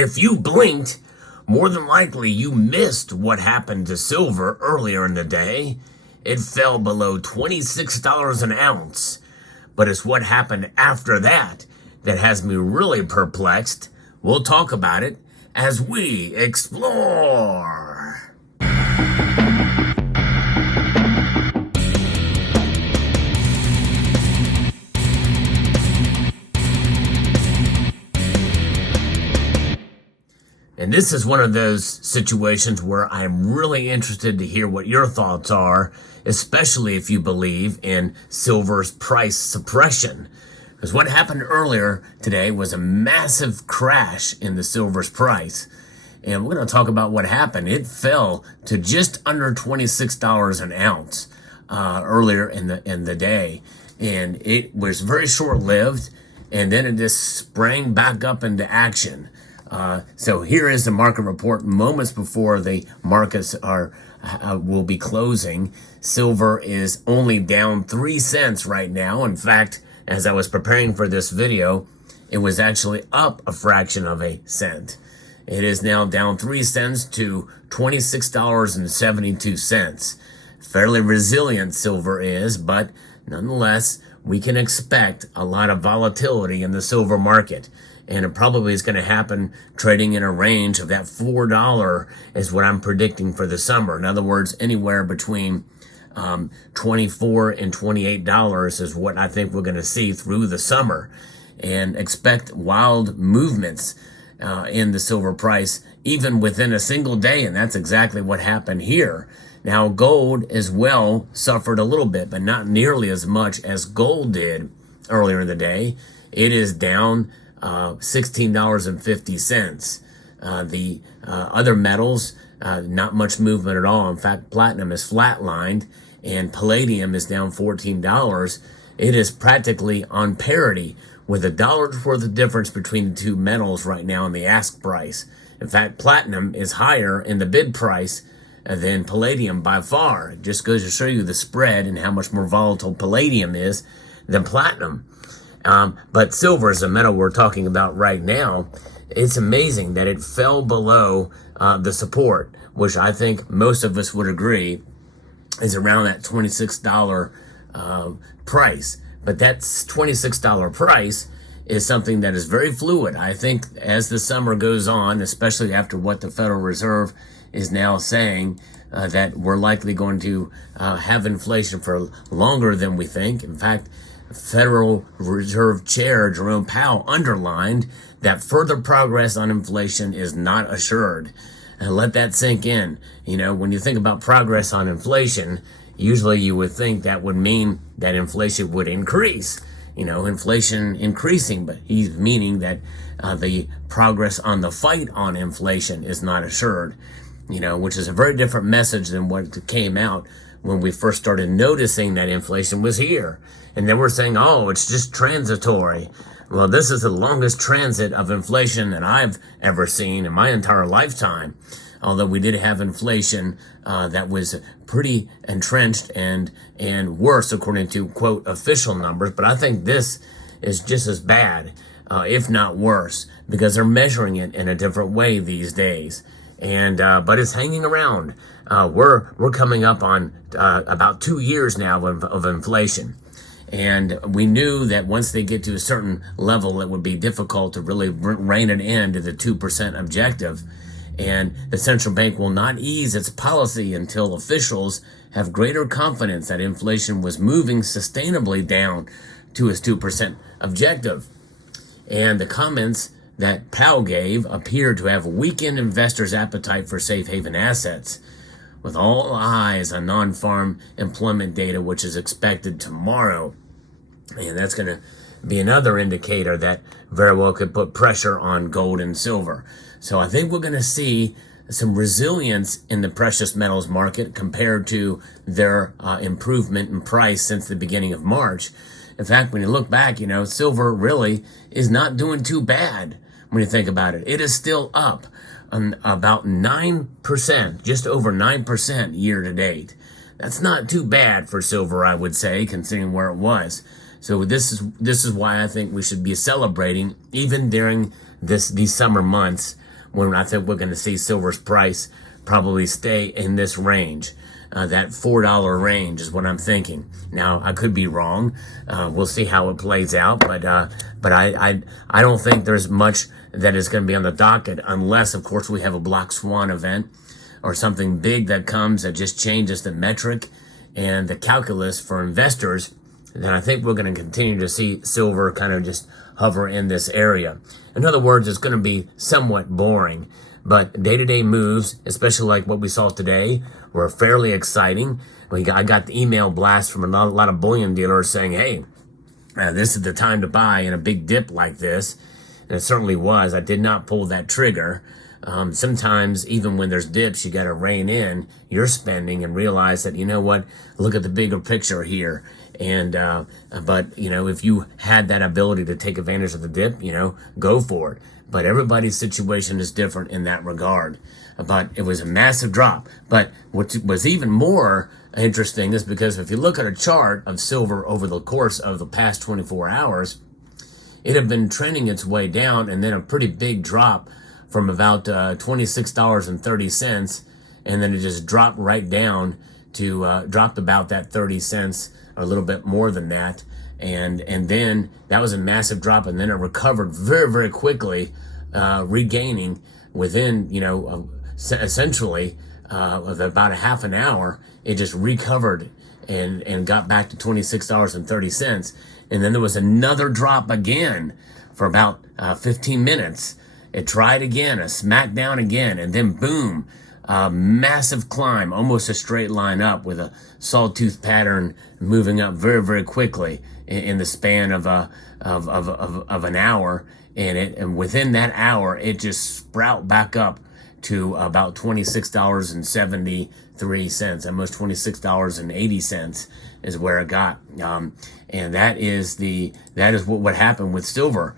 If you blinked, more than likely you missed what happened to silver earlier in the day. It fell below $26 an ounce. But it's what happened after that that has me really perplexed. We'll talk about it as we explore. And this is one of those situations where I'm really interested to hear what your thoughts are, especially if you believe in silver's price suppression. Because what happened earlier today was a massive crash in the silver's price. And we're going to talk about what happened. It fell to just under $26 an ounce earlier in the day. And it was very short-lived, and then it just sprang back up into action. So here is the market report moments before the markets will be closing. Silver is only down 3 cents right now. In fact, as I was preparing for this video, it was actually up a fraction of a cent. It is now down 3 cents to $26.72. Fairly resilient silver is, but nonetheless, we can expect a lot of volatility in the silver market. And it probably is going to happen trading in a range of that $4 is what I'm predicting for the summer. In other words, anywhere between $24 and $28 is what I think we're going to see through the summer. And expect wild movements in the silver price, even within a single day. And that's exactly what happened here. Now, gold as well suffered a little bit, but not nearly as much as gold did earlier in the day. It is down $16.50. The other metals, not much movement at all. In fact, platinum is flatlined and palladium is down $14. It is practically on parity with $1 worth of difference between the two metals right now in the ask price. In fact, platinum is higher in the bid price than palladium by far. It just goes to show you the spread and how much more volatile palladium is than platinum. But silver is the metal we're talking about right now. It's amazing that it fell below the support, which I think most of us would agree is around that $26 price. But that $26 price is something that is very fluid. I think as the summer goes on, especially after what the Federal Reserve is now saying, that we're likely going to have inflation for longer than we think. In fact, Federal Reserve Chair Jerome Powell underlined that further progress on inflation is not assured. And let that sink in. You know, when you think about progress on inflation, usually you would think that would mean that inflation would increase. You know, inflation increasing, but he's meaning that the progress on the fight on inflation is not assured. You know, which is a very different message than what came out when we first started noticing that inflation was here. And then we're saying, oh, it's just transitory. Well, this is the longest transit of inflation that I've ever seen in my entire lifetime. Although we did have inflation that was pretty entrenched and worse according to, quote, official numbers. But I think this is just as bad, if not worse, because they're measuring it in a different way these days. And but it's hanging around. We're coming up on about 2 years now of inflation. And we knew that once they get to a certain level, it would be difficult to really rein it in to the 2% objective. And the central bank will not ease its policy until officials have greater confidence that inflation was moving sustainably down to its 2% objective. And the comments that Powell gave appeared to have weakened investors' appetite for safe haven assets, with all eyes on non-farm employment data, which is expected tomorrow. And that's going to be another indicator that very well could put pressure on gold and silver. So I think we're going to see some resilience in the precious metals market compared to their improvement in price since the beginning of March. In fact, when you look back, you know, silver really is not doing too bad when you think about it. It is still up about 9%, just over 9% year to date. That's not too bad for silver, I would say, considering where it was. So this is why I think we should be celebrating, even during these summer months, when I think we're going to see silver's price probably stay in this range. That $4 range is what I'm thinking. Now, I could be wrong. We'll see how it plays out, but I don't think there's much that is going to be on the docket unless, of course, we have a black swan event or something big that comes that just changes the metric and the calculus for investors. Then I think we're going to continue to see silver kind of just hover in this area. In other words, it's going to be somewhat boring. But day-to-day moves, especially like what we saw today, were fairly exciting. I got the email blast from a lot of bullion dealers saying, hey, this is the time to buy in a big dip like this. And it certainly was. I did not pull that trigger. Sometimes, even when there's dips, you got to rein in your spending and realize that, you know what, look at the bigger picture here. And, but, you know, if you had that ability to take advantage of the dip, you know, go for it. But everybody's situation is different in that regard. But it was a massive drop. But what was even more interesting is because if you look at a chart of silver over the course of the past 24 hours, it had been trending its way down and then a pretty big drop from about $26.30. And then it just dropped right down to, dropped about that 30 cents or a little bit more than that. And then that was a massive drop, and then it recovered very, very quickly, regaining within, you know, essentially with about a half an hour. It just recovered and got back to $26.30. And then there was another drop again for about 15 minutes. It tried again, a smack down again, and then boom, a massive climb, almost a straight line up with a sawtooth pattern moving up very, very quickly in the span of an hour. And within that hour, it just sprout back up to about $26.73, almost $26.80 is where it got. And that is what happened with silver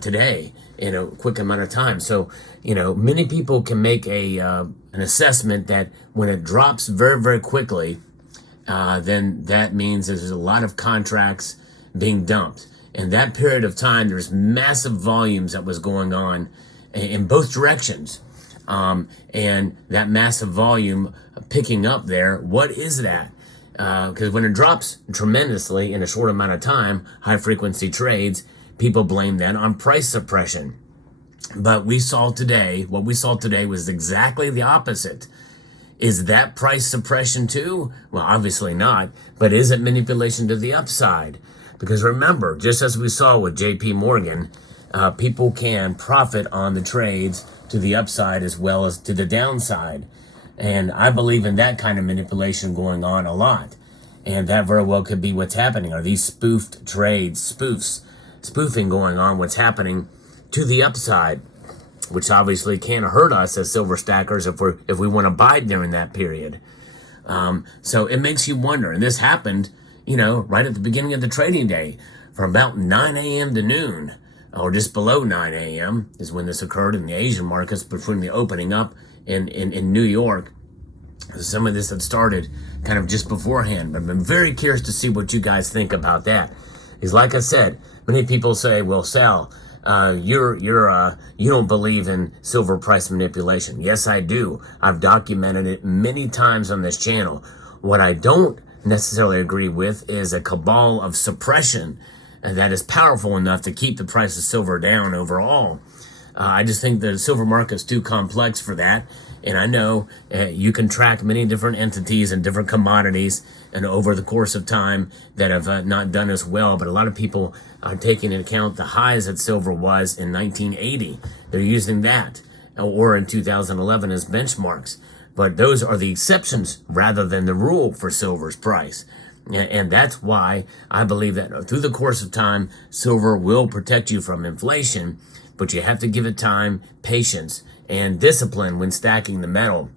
today in a quick amount of time. So, you know, many people can make an assessment that when it drops very, very quickly, then that means there's a lot of contracts being dumped. In that period of time, there's massive volumes that was going on in both directions. And that massive volume picking up there, what is that? Because when it drops tremendously in a short amount of time, high frequency trades, people blame that on price suppression. But what we saw today was exactly the opposite. Is that price suppression too? Well, obviously not, but is it manipulation to the upside? Because remember, just as we saw with JP Morgan, people can profit on the trades to the upside as well as to the downside. And I believe in that kind of manipulation going on a lot. And that very well could be what's happening. Are these spoofed trades, spoofing going on, what's happening to the upside, which obviously can't hurt us as silver stackers if we want to buy during that period. So it makes you wonder. And this happened, you know, right at the beginning of the trading day from about 9 a.m. to noon, or just below 9 a.m. is when this occurred in the Asian markets between the opening up in New York. Some of this had started kind of just beforehand, but I'm very curious to see what you guys think about that. Because like I said, many people say, well, Sal, you don't believe in silver price manipulation. Yes, I do. I've documented it many times on this channel. What I don't necessarily agree with is a cabal of suppression that is powerful enough to keep the price of silver down overall. I just think the silver market's too complex for that. And I know you can track many different entities and different commodities and over the course of time that have not done as well. But a lot of people are taking into account the highs that silver was in 1980. They're using that or in 2011 as benchmarks. But those are the exceptions rather than the rule for silver's price. And that's why I believe that through the course of time, silver will protect you from inflation, but you have to give it time, patience, and discipline when stacking the metal.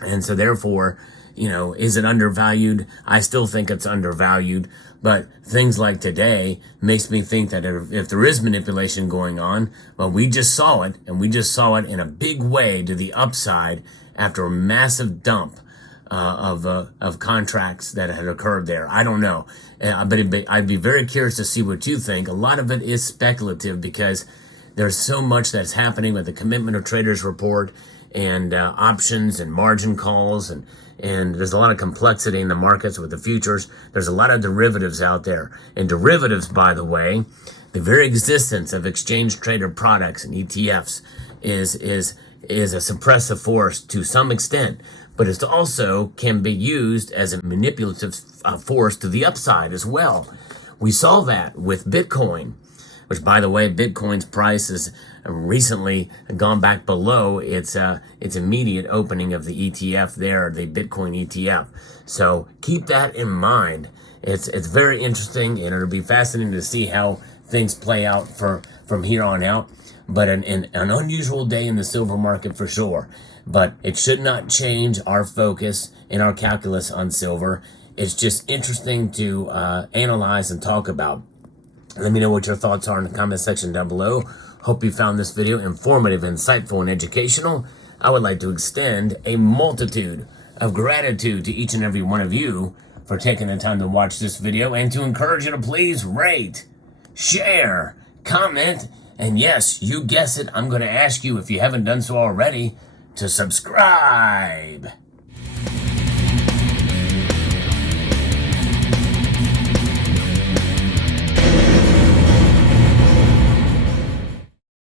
And so therefore, you know, is it undervalued? I still think it's undervalued, but things like today makes me think that if there is manipulation going on, well, we just saw it, and we just saw it in a big way to the upside after a massive dump of contracts that had occurred there. I don't know, but I'd be very curious to see what you think. A lot of it is speculative because there's so much that's happening with the commitment of traders report and options and margin calls, and there's a lot of complexity in the markets with the futures. There's a lot of derivatives out there, and derivatives, by the way, the very existence of exchange traded products and ETFs is a suppressive force to some extent, but it also can be used as a manipulative force to the upside as well. We saw that with Bitcoin, which, by the way, Bitcoin's price has recently gone back below its immediate opening of the ETF there, the Bitcoin ETF. So keep that in mind. It's very interesting, and it'll be fascinating to see how things play out from here on out. But an unusual day in the silver market for sure. But it should not change our focus and our calculus on silver. It's just interesting to analyze and talk about. Let me know what your thoughts are in the comment section down below. Hope you found this video informative, insightful, and educational. I would like to extend a multitude of gratitude to each and every one of you for taking the time to watch this video, and to encourage you to please rate, share, comment, and yes, you guess it, I'm going to ask you, if you haven't done so already, to subscribe.